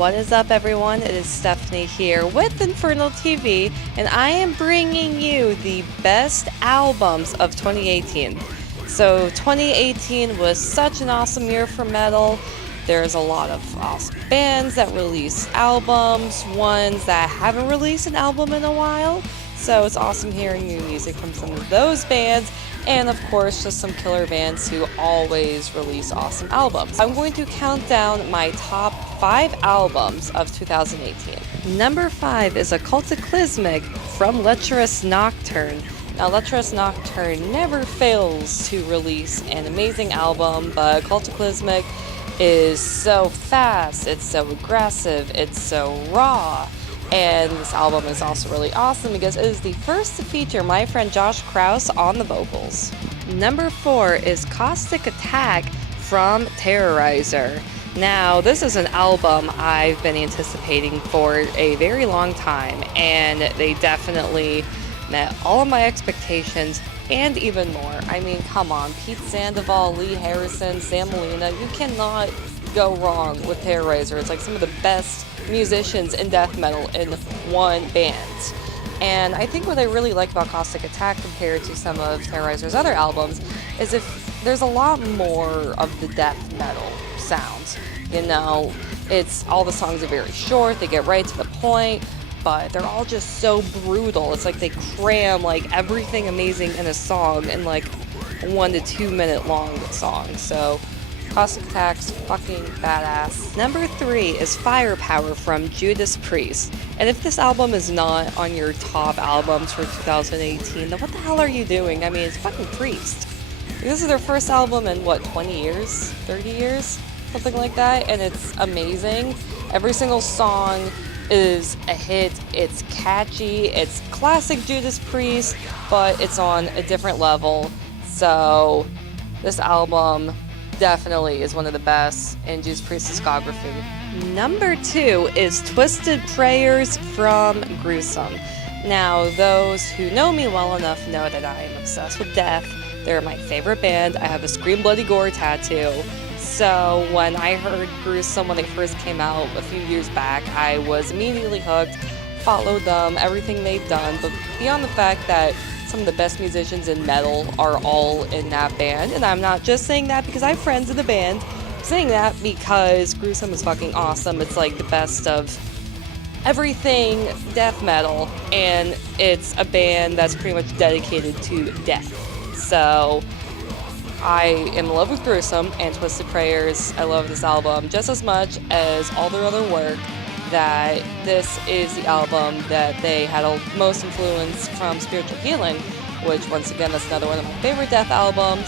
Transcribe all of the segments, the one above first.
What is up, everyone? It is Stephanie here with Infernal TV, and I am bringing you the best albums of 2018. So 2018 was such an awesome year for metal. There's a lot of awesome bands that release albums, ones that haven't released an album in a while. So it's awesome hearing new music from some of those bands, and of course just some killer bands who always release awesome albums. I'm going to count down my top 5 albums of 2018. Number 5 is Occultaclysmic from Lecherous Nocturne. Now, Lecherous Nocturne never fails to release an amazing album, but Occultaclysmic is so fast, it's so aggressive, it's so raw. And this album is also really awesome because it is the first to feature my friend Josh Krause on the vocals. Number 4 is Caustic Attack from Terrorizer. Now, this is an album I've been anticipating for a very long time, and they definitely met all of my expectations and even more. I mean, come on, Pete Sandoval, Lee Harrison, Sam Molina, you cannot go wrong with Terrorizer. It's like some of the best musicians in death metal in one band. And I think what I really like about Caustic Attack compared to some of Terrorizer's other albums is if there's a lot more of the death metal sound. You know, it's all the songs are very short, they get right to the point, but they're all just so brutal. It's like they cram like everything amazing in a song in like 1 to 2 minute long song. So Caustic Attack's fucking badass. Number 3 is Firepower from Judas Priest. And if this album is not on your top albums for 2018, then what the hell are you doing? I mean, it's fucking Priest. This is their first album in, what, 20 years? 30 years? Something like that. And it's amazing. Every single song is a hit. It's catchy. It's classic Judas Priest, but it's on a different level. So this album definitely is one of the best in Judas Priest's discography. Number 2 is Twisted Prayers from Gruesome. Now, those who know me well enough know that I am obsessed with death. They're my favorite band. I have a Scream Bloody Gore tattoo. So when I heard Gruesome when they first came out a few years back, I was immediately hooked, followed them, everything they've done. But beyond the fact that some of the best musicians in metal are all in that band, and I'm not just saying that because I have friends in the band, I'm saying that because Gruesome is fucking awesome. It's like the best of everything death metal, and it's a band that's pretty much dedicated to death. So I am in love with Gruesome and Twisted Prayers. I love this album just as much as all their other work. That this is the album that they had most influence from Spiritual Healing, which once again that's another one of my favorite death albums.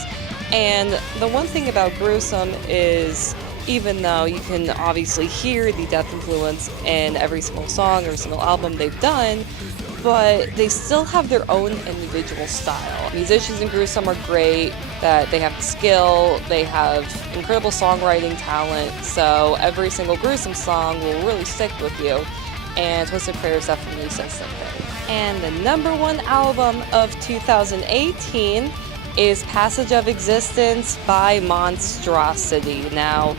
And the one thing about Gruesome is, even though you can obviously hear the death influence in every single song, every single album they've done, but they still have their own individual style. Musicians in Gruesome are great, that they have the skill, they have incredible songwriting talent, so every single Gruesome song will really stick with you, and Twisted Prayers definitely says something. And the number 1 album of 2018 is Passage of Existence by Monstrosity. Now,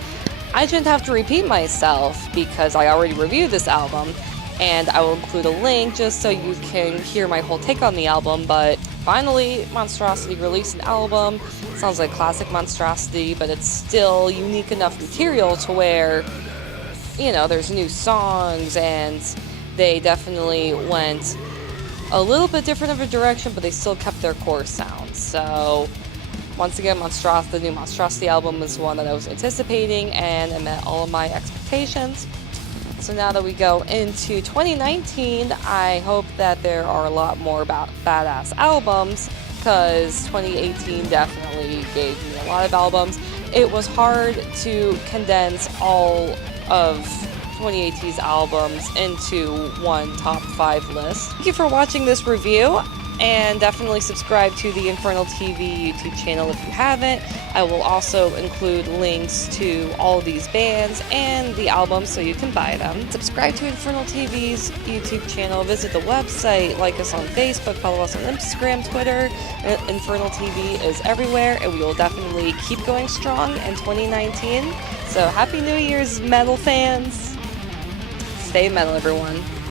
I shouldn't have to repeat myself because I already reviewed this album, and I will include a link just so you can hear my whole take on the album, but finally Monstrosity released an album. It sounds like classic Monstrosity, but it's still unique enough material to where, you know, there's new songs, and they definitely went a little bit different of a direction, but they still kept their core sound. So once again, the new Monstrosity album is one that I was anticipating, and it met all of my expectations. So now that we go into 2019, I hope that there are a lot more badass albums, because 2018 definitely gave me a lot of albums. It was hard to condense all of 2018's albums into one top 5 list. Thank you for watching this review, and definitely subscribe to the Infernal TV YouTube channel if you haven't. I will also include links to all of these bands and the albums so you can buy them. Subscribe to Infernal TV's YouTube channel, visit the website, like us on Facebook, follow us on Instagram, Twitter. Infernal TV is everywhere, and we will definitely keep going strong in 2019. So happy New Year's, metal fans! Stay metal, everyone.